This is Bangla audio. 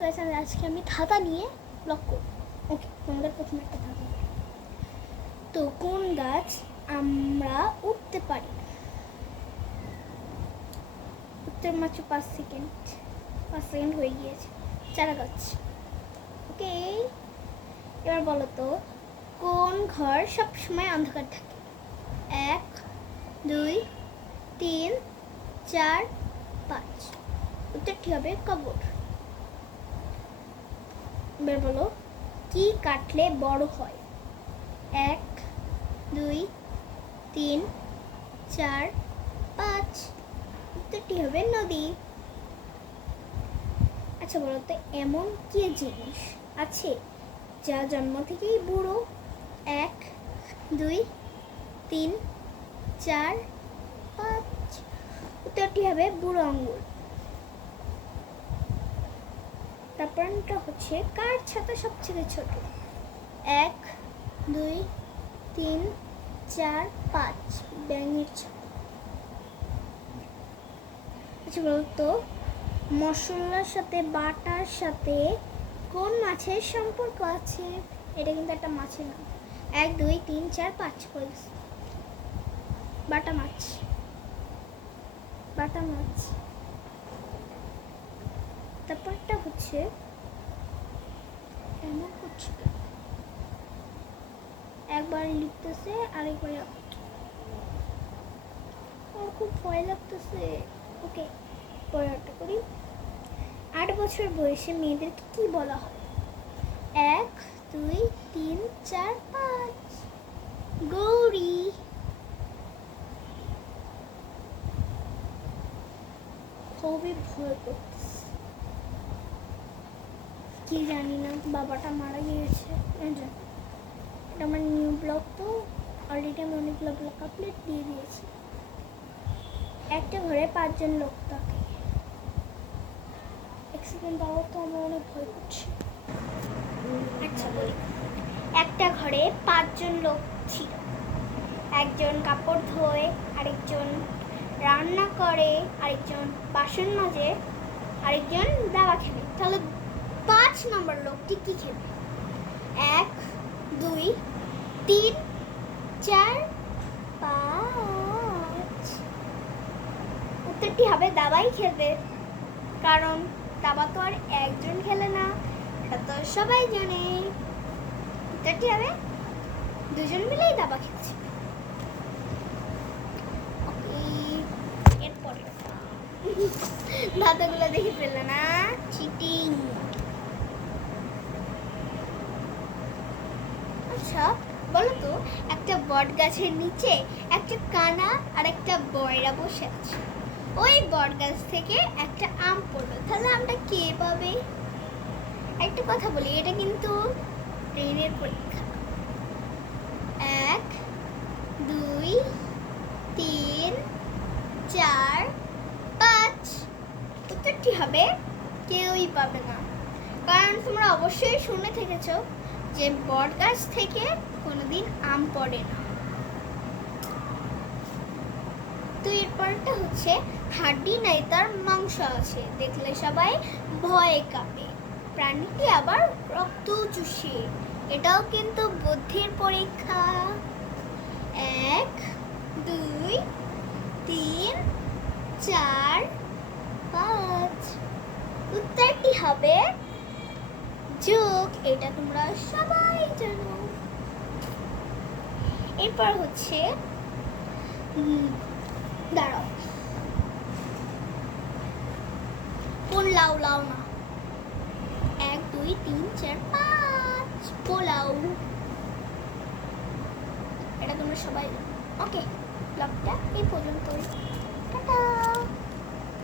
আজকে আমি ধাঁধা নিয়ে ব্লগ করব। ওকে, তোমাদের প্রথমে একটা ধাঁধা। তো কোন গাছ আমরা উঠতে পারি? উত্তর মাত্র 5 সেকেন্ড হয়ে গিয়েছে। চারা গাছ। ওকে, এবার বলো তো কোন ঘর সব সময় অন্ধকার থাকে? 1 2 3 4 5। উত্তরটি হবে কবর। এবার বলো কি কাটলে বড় হয়? 1 2 3 4 5। উত্তরটি হবে নদী। আচ্ছা বলো তো এমন কি জিনিস আছে যা জন্ম থেকেই বুড়ো? 1 2 3 4 5। উত্তরটি হবে বুড়ো আঙ্গুল। তারপরটা হচ্ছে কার ছাতা সবচেয়ে ছোট? 1 2 3 4 5। ব্যাঙের ছাতা। আচ্ছা বলতো মশলার সাথে বাটার সাথে কোন মাছের সম্পর্ক আছে? এটা কিন্তু একটা মাছের নাম। 1 2 3 4 5 বলছি। বাটা মাছ। তারপরটা হচ্ছে এমন করছে একবার লিখতেছে আরেকবার আমার খুব ভয় লাগতেছে। ওকে, পড়াটা করি। 8 বছর বয়সে মেয়েদেরকে কি বলা হয়? 1 2 3 4 5। গৌরী। খুবই ভয় করতেছে, কি জানি না, বাবাটা মারা গিয়েছে। এটা আমার নিউ ব্লগ, তো অলরেডি আমি অনেকগুলো ব্লগ আপলোড দিয়ে দিয়েছি। একটা ঘরে 5 জন লোক থাকে। এক সেকেন্ড দাও তো, আমার অনেক ভয় করছে। আচ্ছা বলি, একটা ঘরে 5 জন লোক ছিল। একজন কাপড় ধোয়, আরেকজন রান্না করে, আরেকজন বাসন মাজে, আরেকজন দাবা খেলে। তাহলে 5 নম্বর লোকটি কি খেবে? 1 2 3 4 5। উত্তরটি হবে দাবাই খেলবে, কারণ দাবা তো আর একজন খেলে না, এটা তো সবাই জানে। উত্তরটি হবে 2 জন মিলেই দাবা খেলছে। এরপরে ধাঁধাগুলো দেখে ফেললো না, চিটিং। আচ্ছা বলো তো একটা বট গাছের নিচে একটা কানা আর একটা বয়রা বসে আছে। ওই বট গাছ থেকে একটা আম পড়লো, তাহলে আমটা কে পাবে? একটা কথা বলি, এটা কিন্তু ট্রেনের পরীক্ষা। 1 2 3 4 5। উত্তরটি হবে কেউই পাবে না, কারণ তোমরা অবশ্যই শুনে থেকেছো যে বট গাছ থেকে কোনোদিন আম পড়ে না। তো এরপরটা হচ্ছে হাড্ডি নাই তার মাংস আছে, দেখলে সবাই ভয়ে কাঁপে, প্রাণীটি আবার রক্ত চুষে। এটাও কিন্তু বুদ্ধির পরীক্ষা। 1 2 3 4 5। উত্তরটি হবে যোগ। এটা তোমরা সবাই জানো। এরপর হচ্ছে দাঁড়াও, কোন লাউ লাউ না? 1 2 3 4 5 পোলাও। এটা তোমরা সবাই জানো। ওকে, ব্লগটা এই পর্যন্তই। টাটা।